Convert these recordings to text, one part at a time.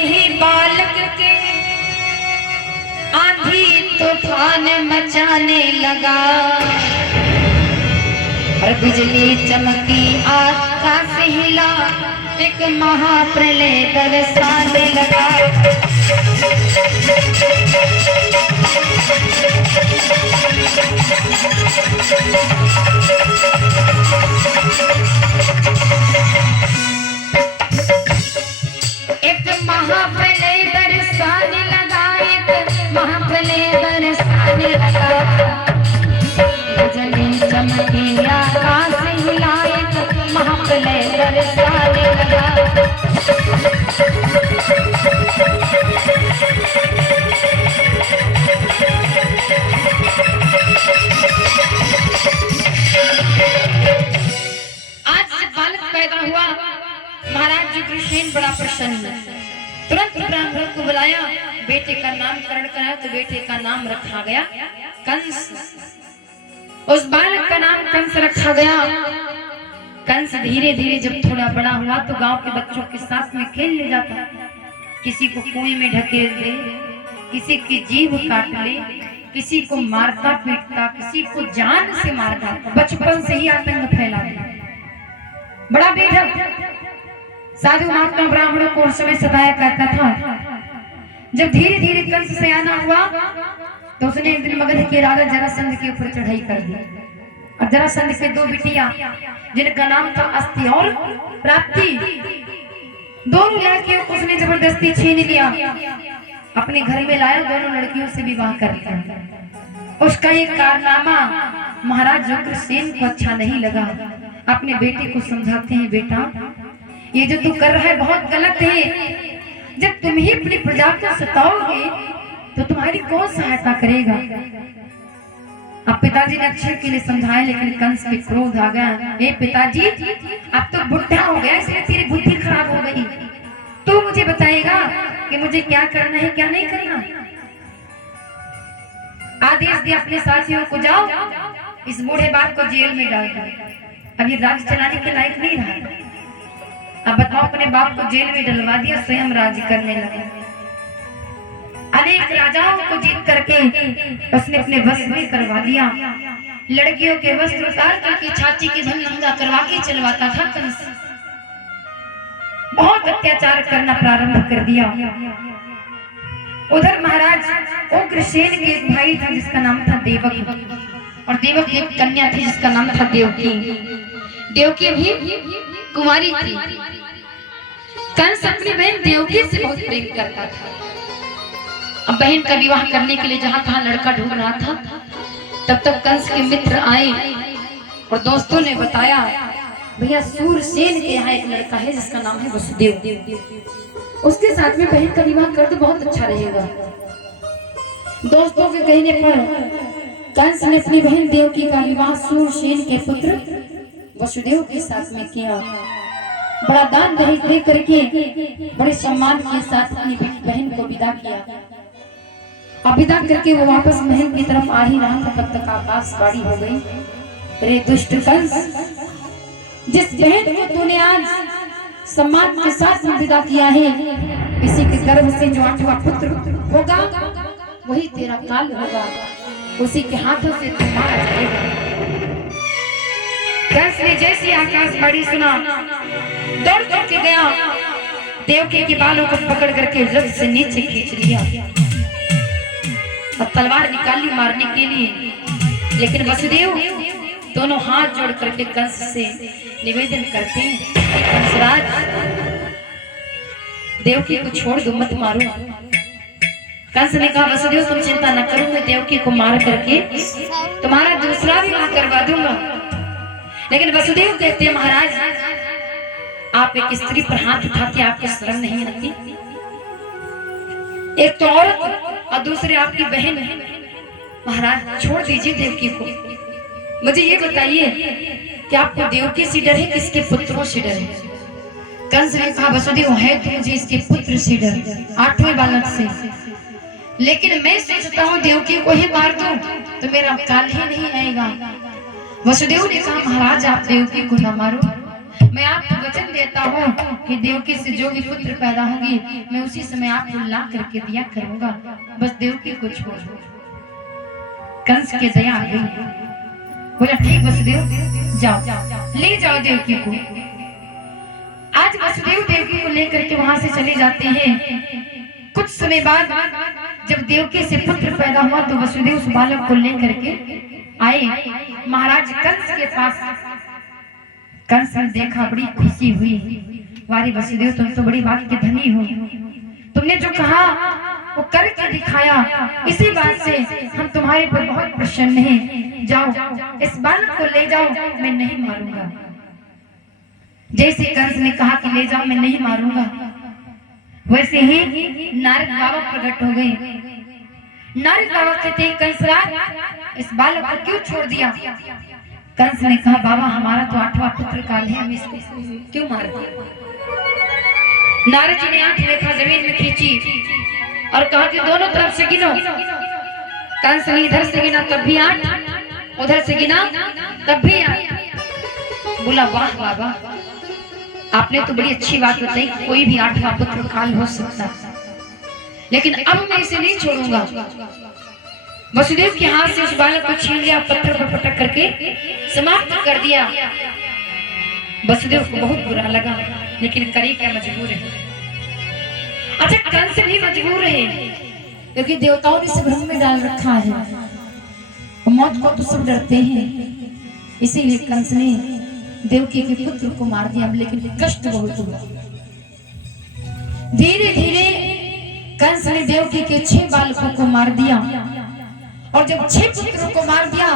ही बालक के आंधी तूफान मचाने लगा और बिजली चमकी आकाश हिला एक महाप्रलय बरसाने लगा। एक महाप्रलय बरसाने लगा, एक महाप्रलय बरसाने लगा। बिजली चमकी आकाश हिला एक महाप्रलय बरसाने लगा। पैदा हुआ महाराज जी कृष्ण बड़ा प्रसन्न, तुरंत ब्राह्मण को बुलाया, बेटे का नामकरण कराया तो बेटे का नाम रखा गया कंस। उस बालक का नाम कंस रखा गया। कंस धीरे धीरे जब थोड़ा बड़ा हुआ तो गांव के बच्चों के साथ में खेलने जाता, किसी को कुएं में ढकेल दे, किसी की जीभ काट ले, किसी को मारता पीटता, किसी को जान से मार डालता, बचपन से ही आतंक फैला दिया। बड़ा बेढंग साधु महात्मा ब्राह्मणों को उस समय सताया करता था। जब धीरे धीरे कंस सयाना हुआ तो उसने एक दिन मगध के राजा जरासंध के ऊपर चढ़ाई कर दी। और जरासंध के दो बिटियां जिनका नाम था अस्ति और प्राप्ति, दोनों लड़कियों को उसने जबरदस्ती छीन लिया, अपने घर में लाया, दोनों लड़कियों से विवाह कर दिया। उसका एक कारनामा महाराज उग्रसेन को अच्छा नहीं लगा। अपने बेटे को समझाते हैं, बेटा ये जो तू कर रहा है बहुत गलत है। जब तुम ही अपनी प्रजा को सताओगे तो तुम्हारी कौन सहायता करेगा। अब पिताजी ने अच्छे के लिए समझाया, लेकिन कंस के क्रोध आ गया। हे पिताजी, अब तो बुढ़ा हो गया, इसलिए तेरी बुद्धि खराब हो गई। तू मुझे बताएगा कि मुझे क्या करना है क्या नहीं करना। आदेश दिया अपने साथियों को, जाओ इस बूढ़े बाप को जेल में डाल दो, अब ये राज्य चलाने के लायक नहीं रहा। अब बताओ, अपने बाप को जेल में डलवा दिया, स्वयं राज्य करने लगा। अनेक राजाओं को जीत करके उसने अपने वश में करवा दिया। लड़कियों के वस्त्र उतार करके छाती की धन नंगा करवा के चलवाता था कंस। बहुत अत्याचार करना प्रारंभ कर दिया। उधर महाराज उग्रसेन के एक भाई था जिसका नाम था देवक, और देवक की एक कन्या थी जिसका नाम था देवकी। देवकी भी कुमारी थी। कंस अपनी बहन देवकी से बहुत प्रेम करता था। अब बहन का विवाह करने के लिए जहां तहां लड़का ढूंढ रहा था, तब तक कंस के मित्र आए और दोस्तों ने बताया, भैया सूरसेन के यहाँ एक लड़का है जिसका नाम है वसुदेव, उसके साथ में बहन का विवाह कर दो, बहुत अच्छा रहेगा। दोस्तों के कहने पर कंस ने अपनी बहन देवकी का विवाह सूरसेन के पुत्र वसुदेव के साथ में किया। बड़ा दान दहेज दे करके बड़े सम्मान के साथ अपनी बहन को विदा किया। अब विदा करके वो वापस महल की तरफ आ ही रहा था, तब तक आकाशवाणी हो गई, रे दुष्ट कंस, जिस बहन को तूने आज सम्मान के साथ विदा किया है, इसी के गर्भ से जो 8वां पुत्र होगा वही तेरा काल होगा, उसी के हाथों से तू मारा जाएगा। कंस ने जैसी आकाशवाणी सुना दौड़ के गया, देवकी के बालों को पकड़ करके रथ से नीचे खींच लिया और तलवार निकाली मारने के लिए। लेकिन वसुदेव दोनों हाथ जोड़ करके कंस से निवेदन करते हैं, कंसराज देवकी को छोड़ दो, मत मारो। कंस ने कहा, वसुदेव तुम चिंता न करो, मैं देवकी को मार करके तुम्हारा दूसरा विवाह करवा दूंगा। लेकिन वसुदेव कहते हैं, महाराज आप एक स्त्री पर हाथ उठाते, आपको शर्म नहीं आती? एक तो औरत और दूसरे आपकी बहन। महाराज छोड़ दीजिए देवकी को। मुझे ये बताइए कि आपको देवकी से डर है, किसके पुत्रों से डर है? कंस ने कहा, वसुदेव है तो मुझे इसके पुत्र से डर, 8वें बालक से, लेकिन मैं सोचता हूँ देवकी को ही मार दूं तो मेरा काल ही नहीं आएगा। वसुदेव ने कहा, महाराज आप देवकी को न मारो, मैं आपको वचन देता हूँ कि देवकी से जो भी पुत्र पैदा होंगे मैं उसी समय आपको ला करके दिया करूंगा, बस देवकी को छोड़ दो। कंस के दया आ गई, बोला ठीक वसुदेव जाओ, ले जाओ देवकी को। आज वसुदेव देवकी को लेकर के वहां से चले जाते हैं। कुछ समय बाद जब देवकी से पुत्र पैदा हुआ तो वसुदेव उस बालक को लेकर के आए महाराज कंस के पास। कंस ने देखा, बड़ी खुशी हुई, वारी वसुदेव तुम तो बड़ी बात के धनी हो, तुमने जो कहा वो करके दिखाया, इसी बात से हम तुम्हारे पर बहुत प्रसन्न हैं। जाओ इस बालक को ले जाओ, मैं नहीं मारूंगा। जैसे कंस ने कहा कि ले जाओ मैं नहीं मारूंगा, वैसे ही नारद बाबा प्रकट हो गए। नारद बाबा कहते कंसराज इस बालक को क्यों छोड़ दिया? कंस ने कहा बाबा हमारा तो 8वां पुत्र काल है, हम इसको क्यों मार दिया? नारद जी ने आंख रेखा जमीन में खींची और कहा कि दोनों तरफ से गिनो। कंस ने इधर से गिना तब भी 8, उधर से गिना तब भी 8। बोला वाह बाबा, आपने तो बड़ी अच्छी बात बताई, कोई भी 8वां पुत्र काल हो सकता, लेकिन अब मैं इसे नहीं छोड़ूंगा। वसुदेव के हाथ से उस बालक को छीन लिया, पत्थर पर पटक करके समाप्त कर दिया। वसुदेव को बहुत बुरा लगा, लेकिन करे क्या, मजबूर है। अच्छा कंस भी मजबूर है, क्योंकि देवताओं ने इसे भ्रम में डाल रखा है, मौत को तो सब डरते हैं, इसीलिए कंस ने देवकी के पुत्र को मार दिया, लेकिन कष्ट बहुत हुआ। धीरे धीरे कंस ने देवकी के 6 बालकों को मार दिया, और जब 6 पुत्रों को मार दिया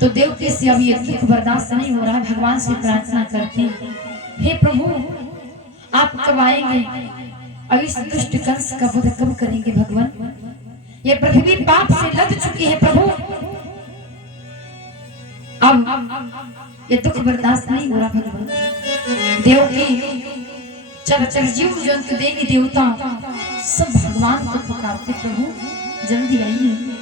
तो देवकी से अब ये दुख बर्दाश्त नहीं हो रहा। भगवान से प्रार्थना करते हैं, हे प्रभु आप कब आएंगे? अब इस दुष्ट कंस का वध कब करेंगे भगवान? ये पृथ्वी पाप से लद चुकी है प्रभु, अब ये दुख बर्दाश्त नहीं हो रहा भगवान। देवकी चर जीव जंतु देवी देवता सब भगवान को पुकारते, प्रभु जल्दी आइए।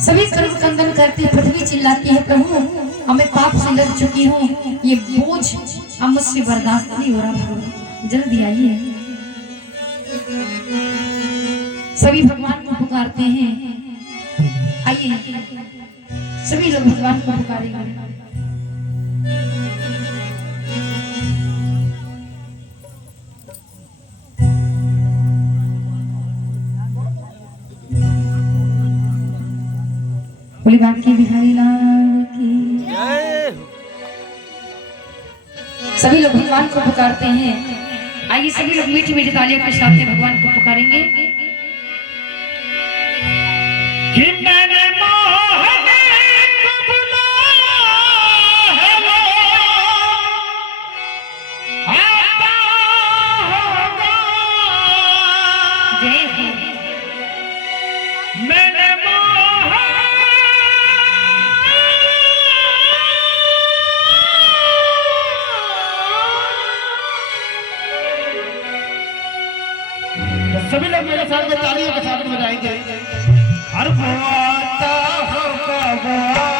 सभी करुण कंदन करते, पृथ्वी चिल्लाती है प्रभु हमें पाप से लग चुकी हूँ, ये बोझ अब मुझसे बर्दाश्त नहीं हो रहा, भगवान जल्दी आइए। सभी भगवान को पुकारते हैं, आइए सभी लोग भगवान को पुकारेंगे। बोले बांके बिहारी लाल की जय। सभी लोग भगवान को पुकारते हैं, आइए सभी लोग मीठी मीठी तालियों के साथ भगवान को पुकारेंगे। सभी लोग मेरे साथ में तालियों के साथ बजाएंगे। हर भवाता हो भवाता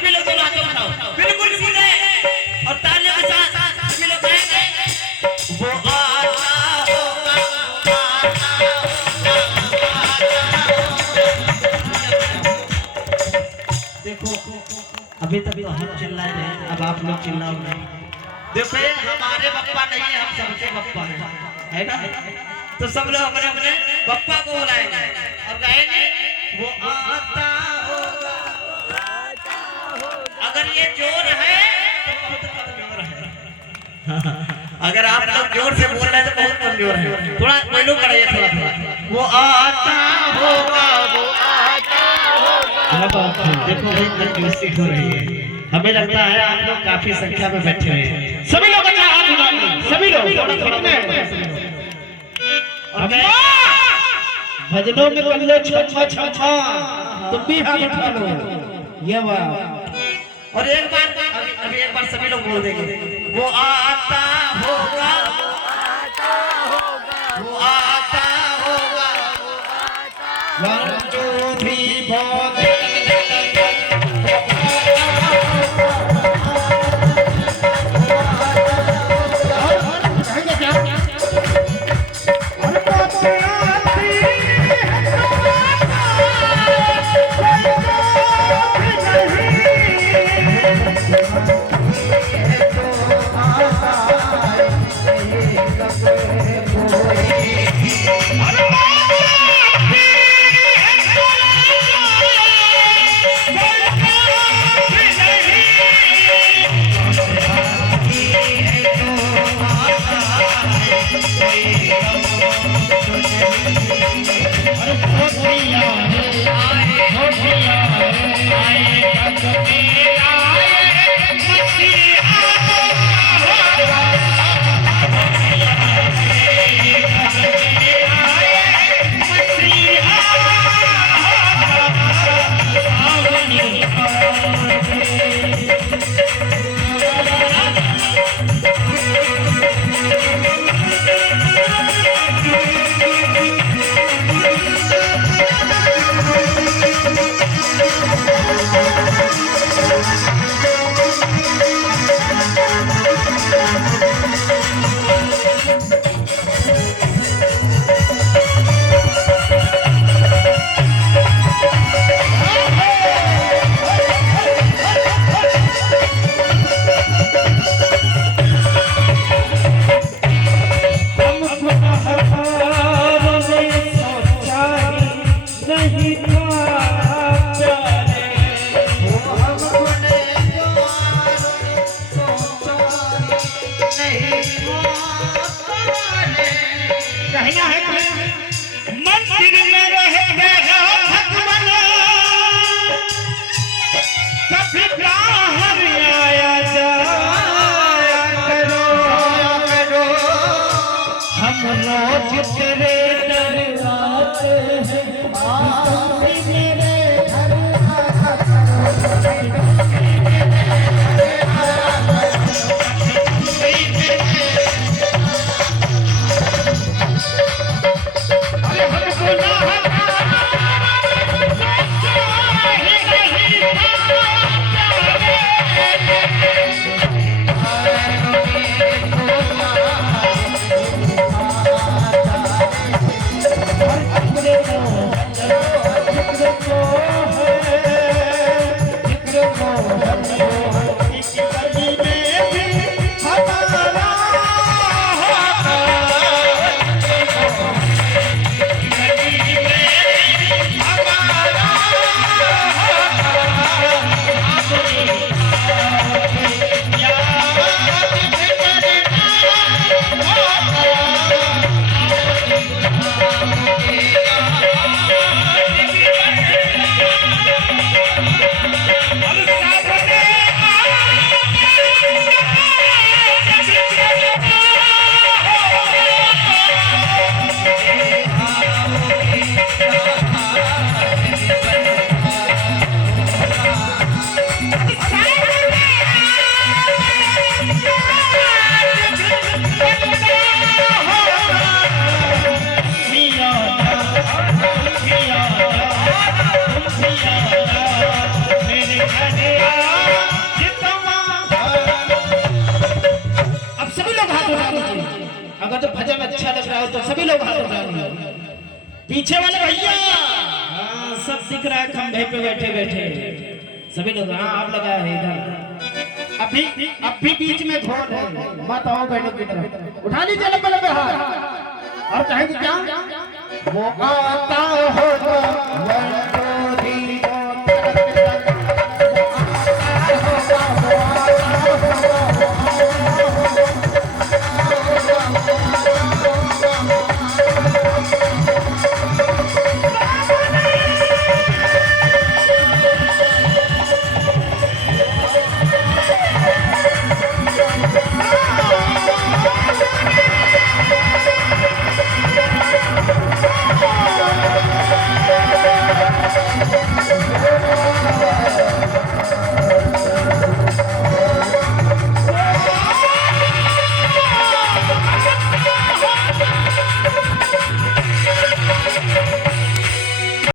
सभी लोग दोनों हाथों उठाओ बिल्कुल सीधे और तालियों के साथ सभी लोग गाएंगे वो आता होगा देखो अभी तक तो हम चिल्लाए रहे अब आप लोग चिल्लाओ नहीं देखो ये हमारे बप्पा नहीं है हम सबके बप्पा है ना तो सब लोग अपने अपने बप्पा को बुलाएंगे और गाएंगे वो आता होगा अगर ये जोर है तो बहुत कमजोर है अगर आप लोग जोर से बोल रहे हैं तो बहुत कमजोर है थोड़ा वैल्यू बढ़ाइए थोड़ा थोड़ा वो आता होगा वो आता होगा देखो भाई कंजूसी हो रही है हमें लगता है आप लोग काफी संख्या में बैठे हुए हैं सभी लोग अच्छा हाथ उठाइए सभी लोग भजनों में कर लो छा छा छा तुम भी हाथ उठा लो ये बात और एक बार अभी एक बार सभी लोग बोल देंगे वो आता होगा वो आता होगा वन टू थ्री फोर कहना है मंदिर में रहेगा भगवान कभी बाहर आया जाया करो हम रोज तेरे दर आते हैं मेरे घर पीछे वाले भैया, हाँ सब दिख रहा है खंभे पे बैठे बैठे सभी लोग। हाँ आप लगा है इधर, अभी बीच में ढोल है, मत आओ बैठो की तरफ, उठा लीजिए लंबे लंबे हाथ और कहेंगे क्या, वो आता होगा